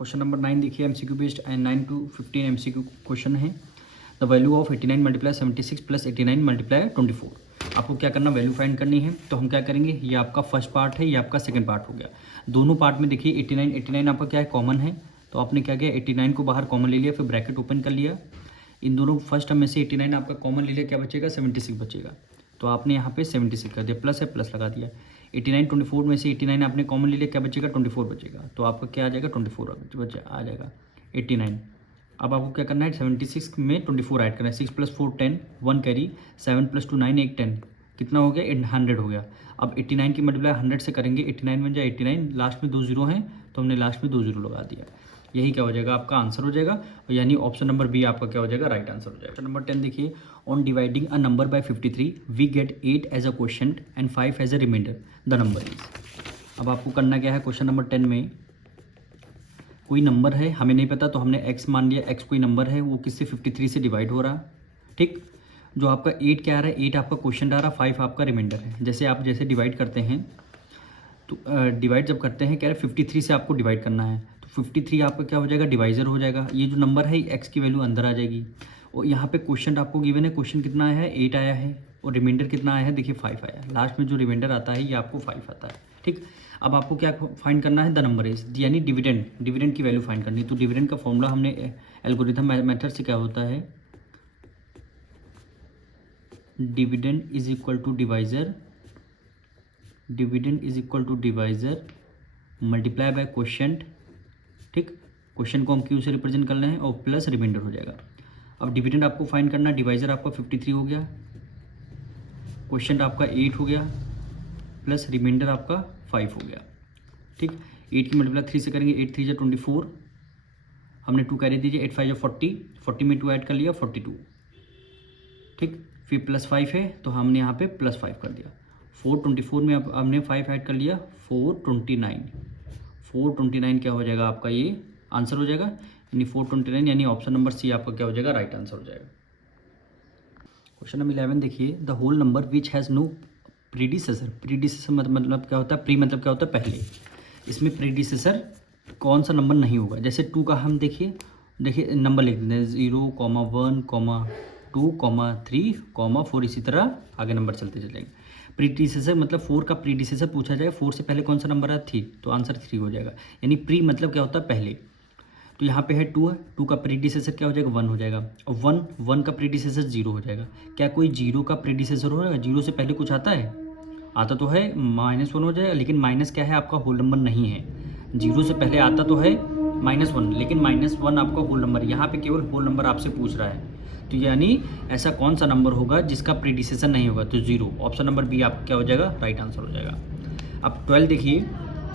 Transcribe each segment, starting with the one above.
Question number 9 देखिए, MCQ based 9 to 15 MCQ question है। The value of 89 multiply 76 plus 89 multiply 24। आपको क्या करना, वैल्यू फाइंड करनी है। तो हम क्या करेंगे, ये आपका फर्स्ट पार्ट है, ये आपका सेकंड पार्ट हो गया। दोनों पार्ट में देखिए 89 आपका क्या है, कॉमन है। तो आपने क्या किया, 89 को बाहर कॉमन ले लिया, फिर ब्रैकेट ओपन कर लिया। इन दोनों फर्स्ट टर्म में से 89 आपका कॉमन ले लिया, क्या बचेगा, 76 बचेगा। तो आपने यहाँ पे 76 कर दिया, प्लस है प्लस लगा दिया। 89 24 में से 89 आपने कॉमन ले लिया, क्या बचेगा, 24 बचेगा। तो आपका क्या आ जाएगा, 24 आ जाएगा 89। अब आपको क्या करना है, 76 में 24 ऐड करना है। 6 + 4 10, 1 कैरी, 7 + 2 9, 8 10, कितना हो गया, 100 हो गया। अब 89 की मल्टीप्लाई 100 से करेंगे, 89 बन जाए 89, लास्ट में 2 0 हैं तो हमने लास्ट में 2 0 लगा दिया। यही क्या हो जाएगा, आपका आंसर हो जाएगा। और यानी ऑप्शन नंबर बी आपका क्या हो जाएगा, राइट आंसर हो जाएगा। ऑप्शन नंबर 10 देखिए, on dividing a number by 53 we get 8 as a quotient and 5 as a remainder, the number is. अब आपको करना क्या है, क्वेश्चन नंबर 10 में कोई नंबर है, हमें नहीं पता, तो हमने x मान लिया। x कोई नंबर है, वो किससे 53 से डिवाइड हो रहा, ठीक। जो आपका 8 क्या आ रहा है, 8 आपका क्वेश्चन आ रहा, 5 आपका रिमाइंडर है। जैसे आप डिवाइड करते हैं, तो डिवाइड जब करते हैं, क्या है, 53 से आपको डिवाइड करना है। तो 53 आपका क्या हो जाएगा, डिवाइजर हो जाएगा। ये जो नंबर है, x की वैल्यू अंदर आ जाएगी। और यहाँ पे क्वेश्चन आपको गिवन है, क्वेश्चन कितना आया है, 8 आया है, और रिमाइंडर कितना आया है, देखिए 5 आया है। लास्ट में जो रिमाइंडर आता है, ये आपको 5 आता है, ठीक। अब आपको क्या फाइंड करना है, द नंबर इज, यानी डिविडेंड की वैल्यू फाइंड करनी है। तो डिविडेंड का फॉर्मूला हमने एल्गोरिथम मेथड से क्या होता है, dividend is equal to divisor, dividend is equal to divisor multiply by quotient, ठीक। क्वेश्चन को हम क्यू से रिप्रेजेंट कर रहे हैं, और प्लस रिमाइंडर हो जाएगा। अब डिविडेंड आपको फाइंड करना है, डिवाइजर आपका 53 हो गया, क्वोशंट आपका 8 हो गया, प्लस रिमाइंडर आपका 5 हो गया, ठीक। 8 की मल्टीप्लाई 3 से करेंगे, 8 3 जा 24, हमने 2 कैरी दीजिए, 8 5 जा 40, 40 में 2 ऐड कर लिया, 42, ठीक। फिर प्लस 5 है, तो हमने यहाँ पे प्लस 5 कर दिया। 424 में अब हमने 5 ऐड कर लिया, 429 क्या हो जाएगा आपका, ये आंसर हो जाएगा। यानी 429, यानी ऑप्शन नंबर सी आपका क्या हो जाएगा, राइट आंसर हो जाएगा। क्वेश्चन नंबर 11 देखिए, the whole number which has no predecessor मतलब क्या होता है, प्री मतलब क्या होता है, पहले। इसमें प्रीडिसेसर कौन सा नंबर नहीं होगा। जैसे 2 का हम देखिए नंबर लिख देते हैं, 0, 1, 2, 3, 4, इसी तरह आगे नंबर चलते चलेंगे। प्रीडिसेसर मतलब 4 का प्रीडिसेसर पूछा जाए, 4 से पहले कौन सा नंबर है, 3, तो आंसर 3 हो जाएगा। यानी प्री मतलब क्या होता है, पहले। तो यहाँ पे है 2 है, 2 का प्रीडिसेसर क्या हो जाएगा, 1 हो जाएगा। और 1 का प्रीडिसेसर 0 हो जाएगा। क्या कोई 0 का प्रीडिसेसर हो जाएगा, 0 से पहले कुछ आता है, आता तो है, -1 हो जाएगा। लेकिन माइनस क्या है, आपका होल नंबर नहीं है। 0 से पहले आता तो है -1, लेकिन -1 आपका होल नंबर, यहाँ पे केवल होल नंबर आपसे पूछ रहा है। तो यानी ऐसा कौन सा नंबर होगा जिसका प्रीडिसेसर नहीं होगा, तो 0, ऑप्शन नंबर बी आपका क्या हो जाएगा, राइट आंसर हो जाएगा। अब 12 देखिए,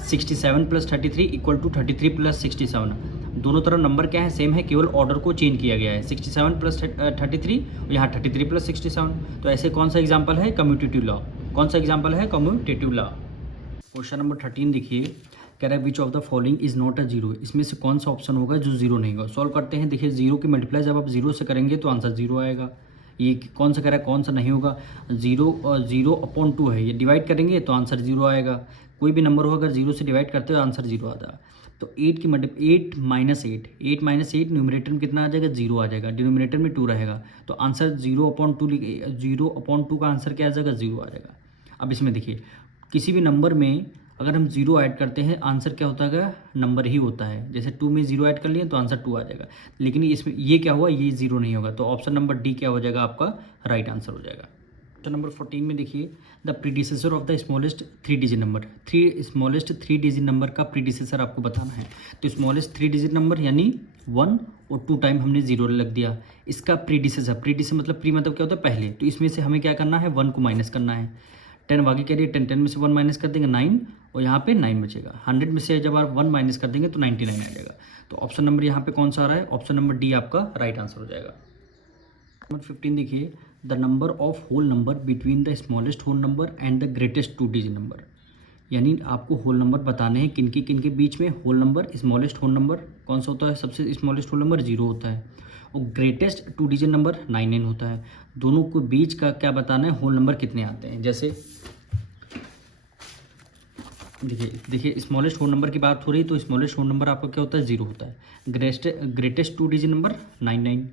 67 + 33 = 33 + 67। दोनों तरफ नंबर क्या है, सेम है, केवल ऑर्डर को चेंज किया गया है। 67 + 33, और यहाँ 33 + 67। तो ऐसे कौन सा एग्जाम्पल है, कम्यूटेटिव लॉ। कौन सा एग्जाम्पल है, कम्यूटेटिव लॉ। क्वेश्चन नंबर 13 देखिए, कह रहा है which of the following is not a zero. इसमें से कौन सा ऑप्शन होगा जो जीरो नहीं होगा। सॉल्व करते हैं, देखिए 0 की मल्टीप्लाई जब आप 0 से करेंगे तो आंसर 0 आएगा। ये कौन सा कह रहा है, कौन सा नहीं होगा, 0/2 है, ये डिवाइड करेंगे तो आंसर 0 आएगा। कोई भी नंबर हो अगर 0 से डिवाइड करते हो आंसर 0 आता। तो 8 की मल्टीप्लाई 8 - 8 न्यूमरेटर में कितना आ जाएगा, 0 आ जाएगा। डिनोमिनेटर में 2 रहेगा, तो आंसर 0/2 का आंसर क्या आ जाएगा, 0 आ जाएगा। अब इसमें देखिए, किसी भी नंबर में अगर हम 0 ऐड करते हैं, आंसर क्या होता है, नंबर ही होता है। जैसे 2 में 0 ऐड कर लिए तो आंसर 2 आ जाएगा। लेकिन इसमें ये क्या हुआ, ये 0 नहीं होगा। तो ऑप्शन नंबर डी क्या हो जाएगा, आपका राइट आंसर हो जाएगा। क्वेश्चन नंबर 14 में देखिए, the predecessor of the smallest 3 digit number, smallest 3 digit number का प्रीडिसेसर आपको बताना है। तो स्मॉलेस्ट 3 डिजिट नंबर यानी 1 और 2 टाइम हमने 0 लग दिया। इसका प्रीडिसेसर मतलब प्री मतलब क्या होता है, पहले। तो इसमें से हमें क्या करना है, 1 को माइनस करना है। 10 आगे कह रही है, 10 में से 1 माइनस कर देंगे 9, और यहाँ पे 9 बचेगा। 100 में से जब आप 1 माइनस कर देंगे तो 99 आ जाएगा। तो ऑप्शन नंबर यहाँ पे कौन सा आ रहा है, ऑप्शन नंबर डी आपका राइट आंसर हो जाएगा। नंबर 15 देखिए, the number of whole number between the smallest whole number and the greatest 2 digit number. यानी आपको होल नंबर बताने हैं, किनके बीच में whole number. Smallest whole number कौन सा होता है, सबसे स्मॉलेस्ट होल नंबर 0 होता है, और ग्रेटेस्ट 2 डिजिट नंबर 99 होता है। दोनों को बीच का क्या बताना है, होल नंबर कितने आते हैं। जैसे देखिए स्मॉलेस्ट होल नंबर की बात हो रही, तो स्मॉलेस्ट होल नंबर आपका क्या होता है, 0 होता है। ग्रेटेस्ट 2 डिजिट नंबर 99,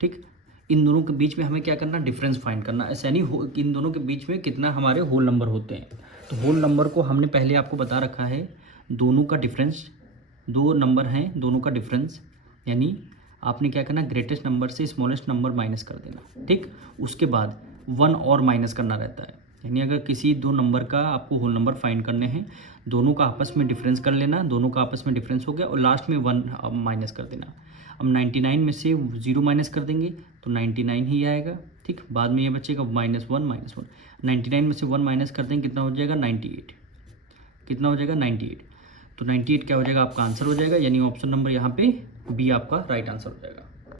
ठीक। इन दोनों के बीच में हमें क्या करना, डिफरेंस फाइंड करना। ऐसा नहीं हो कि इन दोनों के बीच में कितना हमारे होल नंबर होते हैं, तो होल नंबर को हमने पहले आपको बता रखा है, दोनों का डिफरेंस, 2 नंबर हैं दोनों का डिफरेंस, यानी आपने क्या करना, ग्रेटेस्ट नंबर से स्मॉलेस्ट नंबर माइनस कर देना, ठीक। उसके बाद 1 और माइनस करना रहता है, यानी अगर किसी 2 नंबर का आपको होल नंबर फाइंड करने हैं, दोनों का आपस में डिफरेंस कर लेना, दोनों का आपस में डिफरेंस हो गया और लास्ट में 1 माइनस कर देना। अब 99 में से 0 माइनस कर देंगे तो 99 ही आएगा, ठीक। बाद में ये बचेगा -1 99 में से 1 माइनस कर देंगे, कितना हो जाएगा, 98। कितना हो जाएगा, 98। तो 98 क्या हो जाएगा, आपका आंसर हो जाएगा, यानी ऑप्शन नंबर यहाँ पे बी आपका राइट आंसर हो जाएगा।